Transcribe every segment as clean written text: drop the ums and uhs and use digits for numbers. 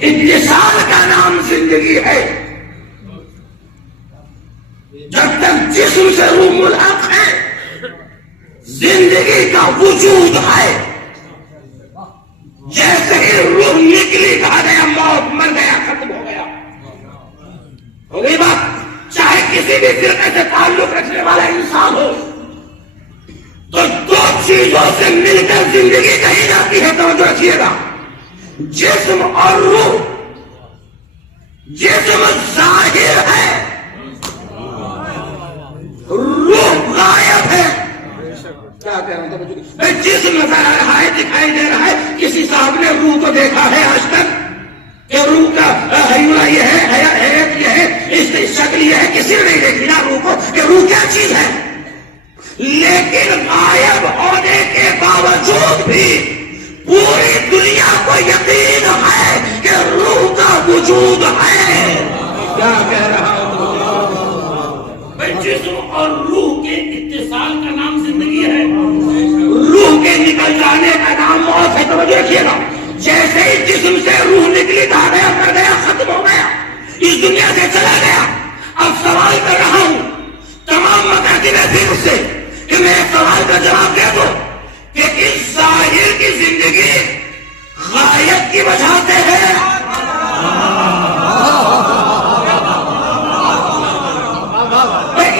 اتصال کا نام زندگی ہے. جب تک جسم سے روح ملحق ہے زندگی کا وجود ہے. جیسے ہی روح نکلی کہا گیا موت، مر گیا، ختم ہو گیا. ہو گئی بات. چاہے کسی بھی فرقے سے تعلق رکھنے والا انسان ہو تو دو چیزوں سے مل کر زندگی کہی جاتی ہے. توجہ رکھیے گا، جسم اور روح. جسم ظاہر ہے، روح غائب ہے. کیا کہہ رہا ہوں؟ جسم نظر آ رہا ہے، دکھائی دے رہا ہے. کسی صاحب نے روح کو دیکھا ہے آج تک کہ روح کا حیولہ یہ ہے، حیات یہ ہے، اس کی شکل یہ ہے؟ کسی نے نہیں دیکھی نا روح کو کہ روح کیا چیز ہے. لیکن غائب ہونے کے باوجود بھی پوری دنیا کو یقین ہے کہ روح کا وجود ہے. کیا کہہ رہا ہوں؟ جسم اور روح کے اتصال کا نام زندگی ہے. روح کے نکل جانے کا نام موت ہے. توجہ رکھیے گا، جیسے ہی جسم سے روح نکلی کہا گیا مر گیا، ختم ہو گیا، اس دنیا سے چلا گیا. اب سوال کر رہا ہوں تمام مکاتب دین سے کہ میں ایک سوال کا جواب دے دو کہ اس ظاہر کی زندگی غائب کی وجہ سے ہے.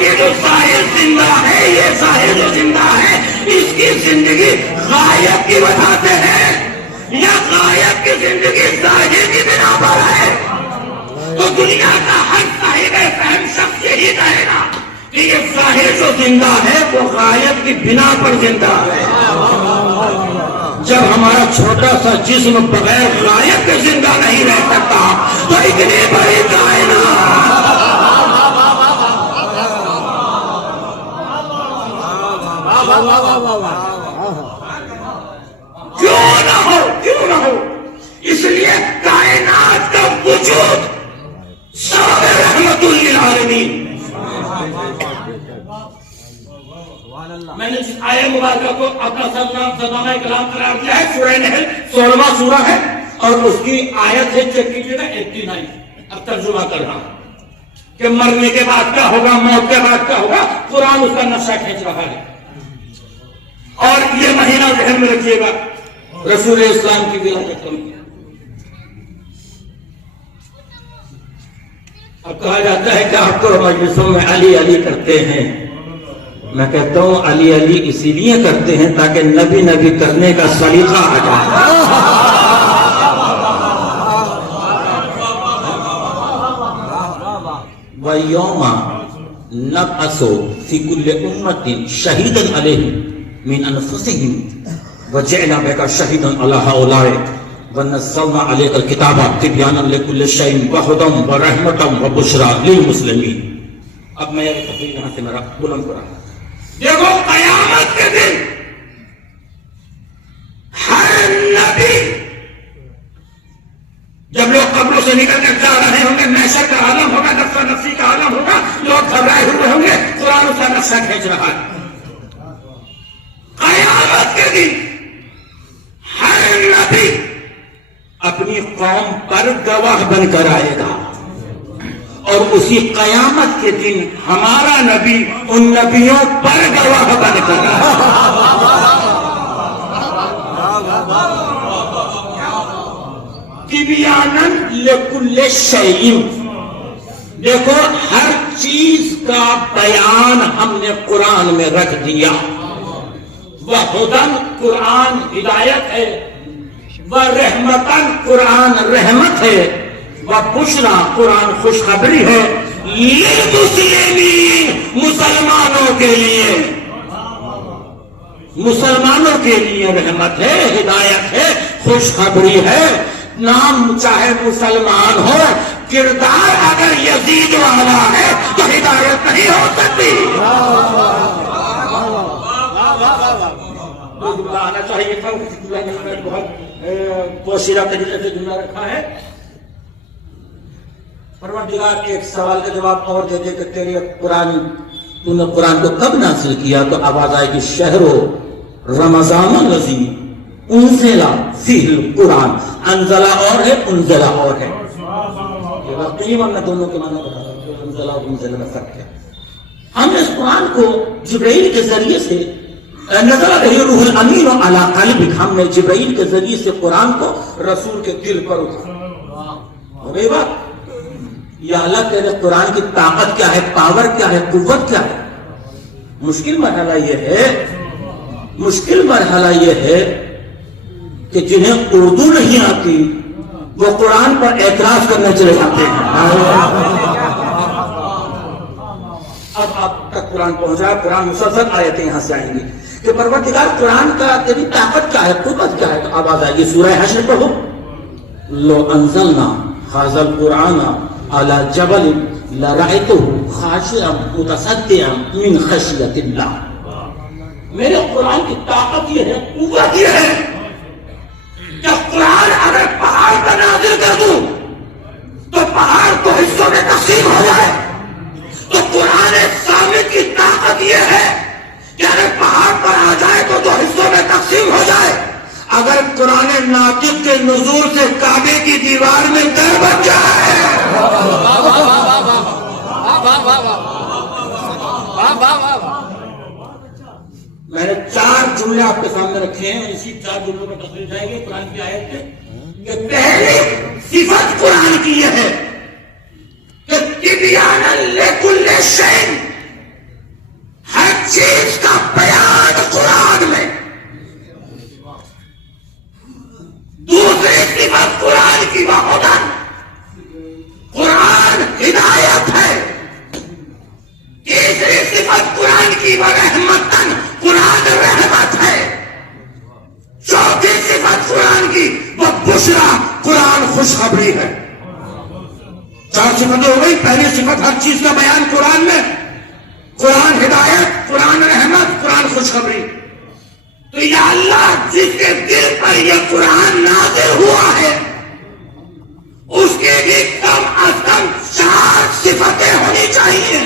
یہ جو ظاہر زندہ ہے، یہ ظاہر جو زندہ ہے، اس کی زندگی غائب کی وجہ سے ہے یا غائب کی زندگی ظاہر کی بنا پر ہے؟ تو دنیا کا ہر صاحب فہم شخص یہی کہے گا کہ یہ ظاہر جو زندہ ہے وہ غائب کی بنا پر زندہ ہے. جب ہمارا چھوٹا سا جسم بغیر غائب کے زندہ نہیں رہ سکتا تو اتنی بڑی کائنات کیوں نہ ہو. اس لیے کائنات کا وجود سب رحمت للعالمین. میں نے اس آیہ مبارکہ کو اپنا سرنامہ کلام قرار دیا ہے. سورہ نحل 16واں سورہ ہے اور اس کی آیت ہے چیک کیجیے گا 89. اب ترجمہ کر رہا ہوں کہ مرنے کے بعد کیا ہوگا، موت کے بعد کیا ہوگا. قرآن اس کا نقشہ کھینچ رہا ہے. اور یہ مہینہ ذہن میں رکھیے گا، رسول اسلام کی ولادت ہوئی. اب کہا جاتا ہے کہ آپ تو مجلسوں میں علی علی کرتے ہیں. میں کہتا ہوں علی علی اسی لیے کرتے ہیں تاکہ نبی نبی کرنے کا سلیقہ آ جائے. وَيَوْمَ نَبْعَثُ فِي كُلِّ أُمَّةٍ شَهِيدًا عَلَيْهِمْ من انفسهم وجعلنا بك شهيدا على هؤلاء ونزلنا عليك الكتاب تبيانا لكل شيء وهدى ورحمة وبشرى للمسلمين. اب میں یہ تقریر یہاں سے میرا بلند کرا. دیکھو قیامت کے دن ہر نبی جب لوگ قبروں سے نکل کر جا رہے ہوں گے، محشر کا عالم ہوگا، نفسا نفسی کا عالم ہوگا، لوگ گھبرائے ہوئے ہوں گے، قرآن اس کا نقشہ کھینچ رہا ہے. قیامت کے دن ہر نبی اپنی قوم پر گواہ بن کر آئے گا اور اسی قیامت کے دن ہمارا نبی ان نبیوں پر گواہ بن کر آئے گا. تبیانا لکل شیء. دیکھو ہر چیز کا بیان ہم نے قرآن میں رکھ دیا. وَهُدًى قرآن ہدایت ہے، وَرَحْمَةً قرآن رحمت ہے، وَبُشْرَى قرآن خوشخبری ہے، لِلْمُسْلِمِينَ مسلمانوں کے لیے. مسلمانوں کے لیے رحمت ہے، ہدایت ہے، خوشخبری ہے. نام چاہے مسلمان ہو، کردار اگر یزید والا ہے تو ہدایت نہیں ہو سکتی. آنا چاہیے تھا، اللہ نے بہت پوشیدہ طریقے سے جملہ رکھا ہے. پروردگار ایک سوال کا جواب اور دے دے کہ تیرے قرآن، تو نے قرآن کو کب نازل کیا؟ تو آواز آئے کہ شہر رمضان الذی انزل فیہ القرآن. انزلہ اور ہے، انزلہ اور ہے. یہ واقعی ورنہ دونوں کے معنی بتا رہا ہوں، انزلہ اور انزلہ میں فرق ہے. ہم نے اس قرآن کو جبرائیل کے ذریعے سے نزل بہ الروح الامین علی قلبک، ہم نے جبرائیل کے ذریعے سے قرآن کو رسول کے دل پر اتارا. ہو گئی بات؟ یا اللہ تیرے قرآن کی طاقت کیا ہے، پاور کیا ہے، قوت کیا ہے. مشکل مرحلہ یہ ہے کہ جنہیں اردو نہیں آتی وہ قرآن پر اعتراض کرنے چلے جاتے ہیں. اب آپ تک قرآن پہنچا، قرآن مسلسل آیتیں یہاں سے آئیں گی کہ پروردگار قرآن کا تیری طاقت کیا ہے، قوت کیا ہے. تو آواز آئے گی سورہ حشر پڑھو، لو انزلنا ھذا القرآن علی جبل لرأیتہ خاشعا متصدعا من خشیۃ اللہ. میرے قرآن کی طاقت یہ ہے، قوت یہ ہے کہ قرآن اگر پہاڑ پر نازل کر دوں تو پہاڑ تو حصوں میں تقسیم ہو جائے. تو قرآن صامت کی طاقت یہ ہے کہ اگر پہاڑ پر آ جائے تو دو حصوں میں تقسیم ہو جائے. اگر قرآن ناطق کے نزول سے کعبے کی دیوار میں در بن جائے. میں نے 4 جملے آپ کے سامنے رکھے ہیں، اسی 4 جملوں میں تفصیل جائیں گے قرآن کی آیت کے. کہ پہلی صفت قرآن کی یہ ہے کہ تبیانا لکل شیء، ہر چیز کا بیان قرآن میں. دوسری صفت قرآن کی وہدن، قرآن ہدایت ہے. تیسری صفت قرآن کی ورحمتن، قرآن رحمت ہے. چوتھی صفت قرآن کی وہ بشرا، قرآن خوشخبری ہے. 4 صفتیں ہو گئی. پہلی صفت ہر چیز کا بیان قرآن میں، قرآن ہدایت، قرآن رحمت، قرآن خوشخبری. تو یا اللہ جس کے دل پر یہ قرآن نازل ہوا ہے اس کے بھی کم از کم 4 صفتیں ہونی چاہیے،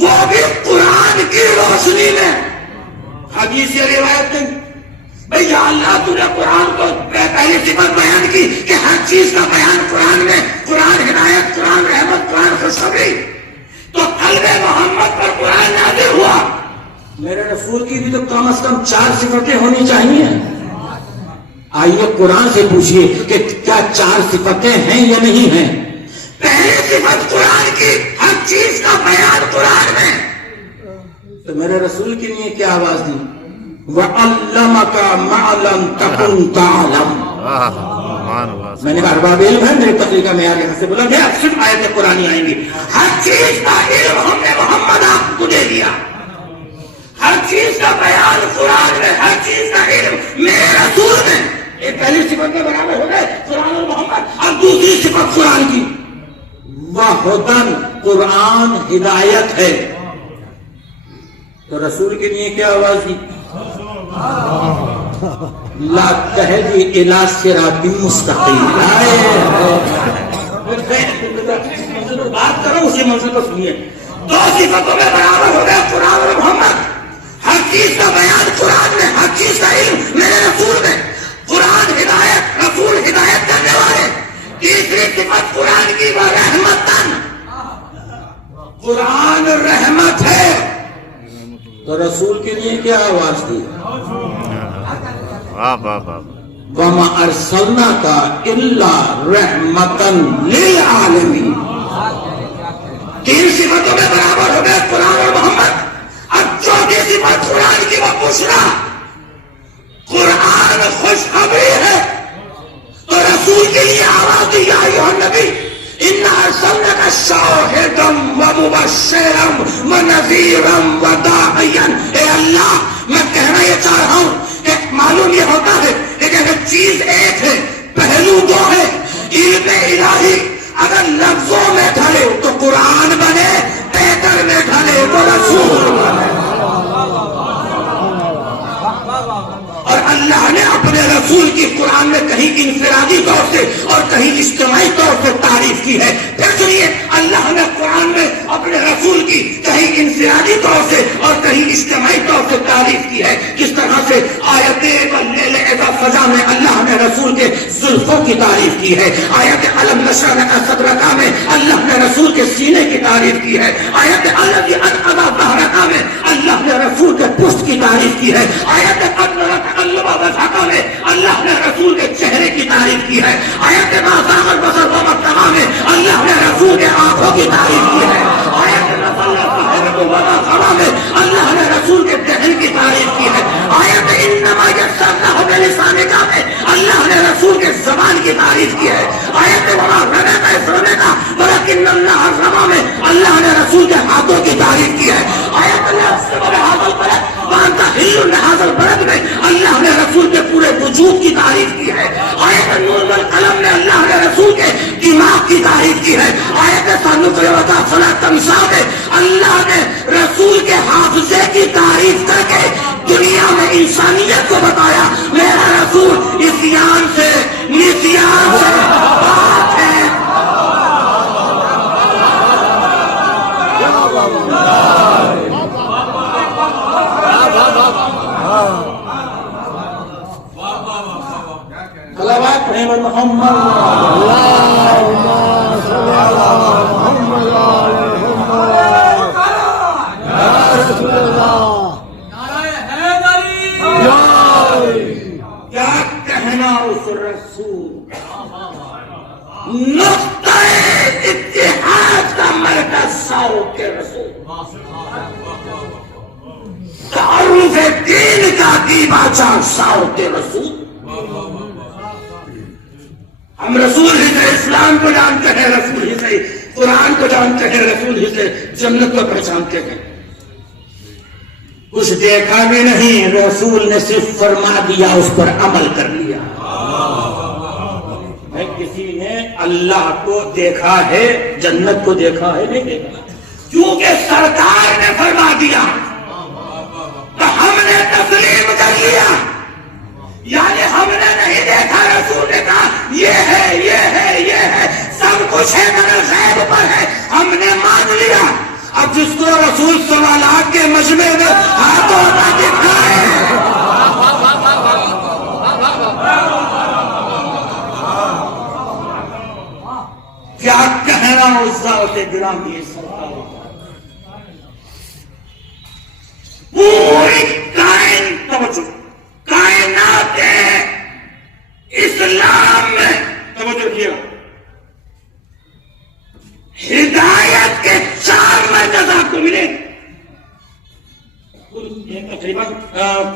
وہ بھی قرآن کی روشنی میں. حدیث یہ روایت نہیں بھئی یا اللہ تو نے قرآن کو پہلی صفت بیان کی کہ ہر چیز کا بیان قرآن میں، قرآن ہدایت، قرآن رحمت، قرآن خوشخبری. تو قلب محمد پر قرآن نازل ہوا، میرے رسول کی بھی تو کم از کم 4 صفتیں ہونی چاہیے. آئیے قرآن سے پوچھئے کہ کیا 4 صفتیں ہیں یا نہیں ہیں. پہلی صفت قرآن کی ہر چیز کا بیان قرآن میں. تو میرے رسول کے لیے کیا آواز دی؟ وَعَلَّمَكَ مَا لَمْ تَكُنْ تَعْلَمْ. میں نے کہا ارباب علم ہے، میرے تقریر کا معیار یہاں سے بولا گیا، صرف آیت قرآنی آئیں گی. ہر چیز کا علم ہم نے محمد آپ کو دے دیا، ہر چیز کا بیان قرآن میں، ہر چیز کا علم میرے رسول میں. ایک پہلی صفت میں برابر ہو گئے قرآن اور محمد. اور دوسری صفت قرآن کی وَہُدًى، قرآن ہدایت ہے. تو رسول کے لیے کیا آواز دی؟ لا تہدی الی صراط مستقیم. بات کرو اسی منزل پر سنیے. 2 صفتوں میں برابر ہو گئے قرآن اور محمد. ہر چیز کا بیان قرآن میں، ہر چیز کا علم میرے رسول میں. قرآن ہدایت، رسول ہدایت کرنے والے. تیسری صفت قرآن کی وہ رحمتن، قرآن رحمت ہے. تو رسول کے لیے کیا آواز دی؟ وَمَا أَرْسَلْنَاكَ إِلَّا رَحْمَةً لِلْعَالَمِينَ. 3 صفتوں میں برابر ہو گئے قرآن اور محمد. اب 4تھی صفت قرآن کی وہ بشرا، قرآن خوشخبری ہے. تو رسول کے لیے آواز دی یا ایھا النبی اِنَّا أَرْسَلْنَاكَ شَاهِدًا وَمُبَشِّرًا وَنَذِيرًا وَدَاعِيًا. اے اللہ میں کہنا یہ چاہ رہا ہوں کہ معلوم یہ ہوتا ہے کہ اگر چیز ایک ہے پہلو 2 ہے. علم الہی اگر لفظوں میں ڈھلے تو قرآن بنے، پیٹر میں ڈھلے تو رسول بنے. رسول کی قرآن میں کہیں انفرادی طور سے اور کہیں اجتماعی طور سے تعریف کی ہے. پھر سنیے اللہ نے قرآن میں اپنے رسول کی کہیں انفرادی طور سے اور کہیں اجتماعی طور سے تعریف کی ہے. کس طرح سے آیت واللیل اذا سجا میں اللہ نے رسول کے زلفوں کی تعریف کی ہے. آیت علم نشرح لک صدرک میں اللہ نے رسول کے سینے کی تعریف کی ہے. آیت الذی انقض ظہرک میں اللہ نے رسول کے پشت کی تعریف کی ہے. آیت تقلب وجهک میں اللہ نے رسول کے چہرے کی تعریف کی ہے. آیت ما زاغ البصر وما طغى میں اللہ نے رسول کے آنکھوں کی تعریف کی ہے. آیت اللہ نے رسول کے دہن کی تعریف کی ہے. آیت انما یسرناہ بلسانک میں اللہ نے رسول کے زبان کی تعریف کی ہے. آیت وما رميت إذ رميت ولكن الله رمى میں اللہ نے رسول کے ہاتھوں کی تعریف کی ہے. آیت بهذا البلد وأنت حل بهذا البلد میں اللہ نے رسول کے پورے وجود کی تعریف کی ہے. آیت نور والقلم میں اللہ نے رسول کے دماغ کی تعریف کی ہے. آیت سنقرئک فلا تنسى میں اللہ نے رسول کے حافظے کی تعریف کر کے دنیا میں انسانیت کو بتایا میرا رسول عصیان سے نسیان سے پاک ہے. صلوات پڑھیں محمد اللہم صلی علی محمد یا رسول اللہ. کیا کہنا اس رسول نقطہ اتحاد کا مرکز ساؤ کے رسول تعارف دین کا دیباچہ ساؤ کے رسول. ہم رسول ہی سے اسلام کو جانتے ہیں, رسول ہی سے قرآن کو جانتے ہیں, رسول ہی سے جنت کو پہچانتے ہیں. کچھ دیکھا بھی نہیں, رسول نے صرف فرما دیا, اس پر عمل کر لیا. کسی نے اللہ کو دیکھا ہے, جنت کو دیکھا ہے نہیں دیکھا, کیونکہ سرکار نے فرما دیا تو ہم نے تسلیم کر لیا. یعنی ہم نے نہیں دیکھا, رسول نے کہا یہ ہے یہ ہے یہ ہے, سب کچھ ہے مگر غیب پر ہے, ہم نے مان لیا. اب جس کو رسول سوالات کے مجمع میں ہاتھوں کا دکھائے, کیا کہنا اس ذات گرامی سرکار. پوری کائنات اسلام میں توجہ کیا, ہدایت کے 4 مرکز آپ کو ملے. تقریباً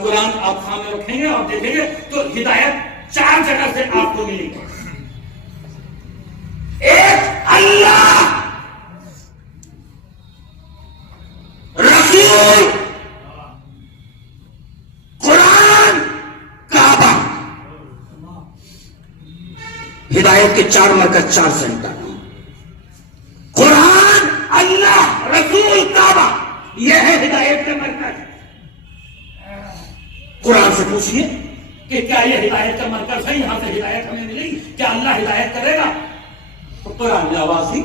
قرآن آپ سامنے رکھیں گے اور دیکھیں گے تو ہدایت 4 جگہ سے آپ کو ملے گی. ایک اللہ, رسول, قرآن, کعبہ. ہدایت کے 4 مرکز, 4 سینٹر. قرآن, اللہ, رسول, کعبہ, یہ ہے ہدایت کا مرکز. قرآن سے پوچھئے کہ کیا یہ ہدایت کا مرکز ہے, یہاں سے ہدایت ہمیں ملے گی, کیا اللہ ہدایت کرے گا؟ تو قرآن کی آواز دی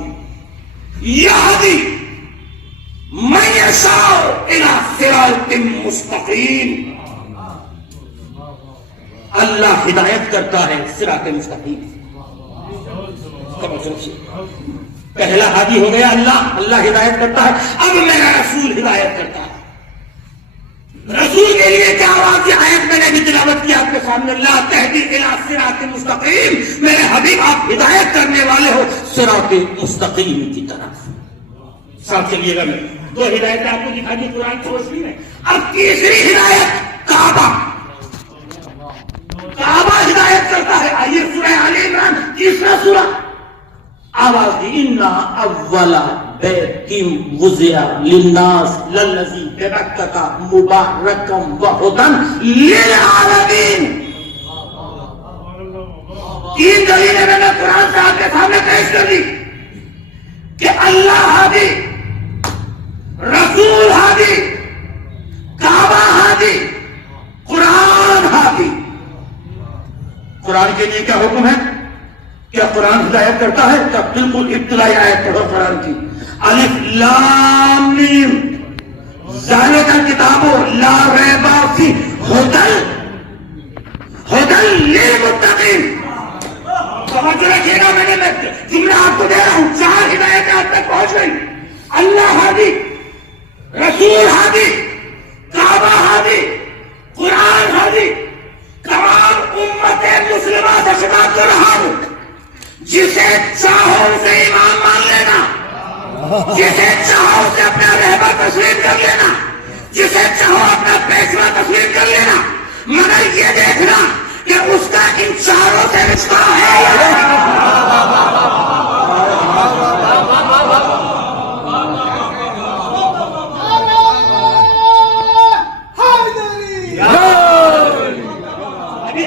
یہدی من یشاء الی صراط مستقیم. اللہ ہدایت کرتا ہے صراط مستقیم. پہلا ہادی ہو گیا اللہ, اللہ ہدایت کرتا ہے. اب میرا رسول ہدایت کرتا ہے. رسول کے لیے کیا آواز کی آیت میں نے بھی تلاوت کی آپ کے سامنے, لا تہدی الی صراط مستقیم, میرے حبیب آپ ہدایت کرنے والے ہو صراط مستقیم کی طرف. ساتھ چلیے گا, میں 2 ہدایتیں آپ کو دکھا دی قرآن کی روشنی میں. اب تیسری ہدایت کعبہ. کعبہ ہدایت کرتا ہے. آئیے سورہ آل عمران 3 سورہ, آواز دی انا اول بیت وضع للناس للذی ببکۃ مبارکا وہدی للعالمین. 3 دلیلیں میں نے قرآن سے آپ کے سامنے پیش کر دی کہ اللہ ہادی, رسول ہادی, کعبہ ہادی, قرآن ہادی. قرآن کے لیے کیا حکم ہے؟ کیا قرآن ہدایت کرتا ہے؟ تب بالکل ابتدائی آیت پڑھو قرآن کی، الف لام میم ذالک الکتاب لا ریب فیہ ہدی للمتقین۔ توجہ رکھیے گا، میں جملہ آپ کو دے رہا ہوں، 4 ہدایتیں آپ تک پہنچ گئی۔ اللہ ہادی، رسول ہادی، کعبہ ہادی، قرآن ہادی۔ تمام امت مسلمہ سے خطاب کر رہا ہوں، جسے چاہو اسے ایمان مان لینا، جسے چاہو اسے اپنا رہبر تسلیم کر لینا، جسے چاہو اپنا پیشوا تسلیم کر لینا، مگر یہ دیکھنا کہ اس کا ان چاروں سے رشتہ ہے یا نہیں۔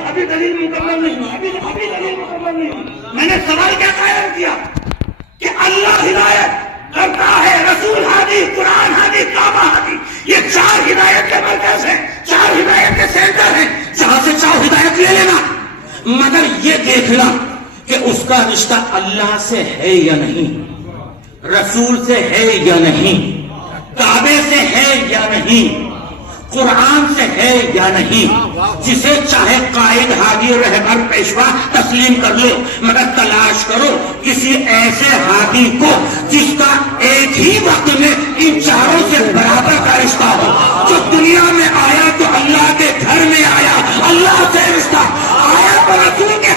ابھی دلیل مکمل نہیں، ابھی دلیل مکمل نہیں۔ میں نے سوال کیا قائم کیا کہ اللہ ہدایت کرتا ہے، رسول ہادی، قرآن ہادی، کعبہ ہادی، یہ 4 ہدایت کے مرکز ہیں، 4 ہدایت کے سینٹر ہیں، جہاں سے چاہو ہدایت لے لینا، مگر یہ دیکھنا کہ اس کا رشتہ اللہ سے ہے یا نہیں، رسول سے ہے یا نہیں، کعبے سے ہے یا نہیں، قرآن سے ہے یا نہیں۔ جسے چاہے قائد، ہادی، رہبر، پیشوا تسلیم کر لو، مگر تلاش کرو کسی ایسے ہادی کو جس کا ایک ہی وقت میں ان چاروں سے برابر کا رشتہ ہو، جو دنیا میں آیا تو اللہ کے گھر میں آیا، اللہ سے رشتہ آیا تو رسول کے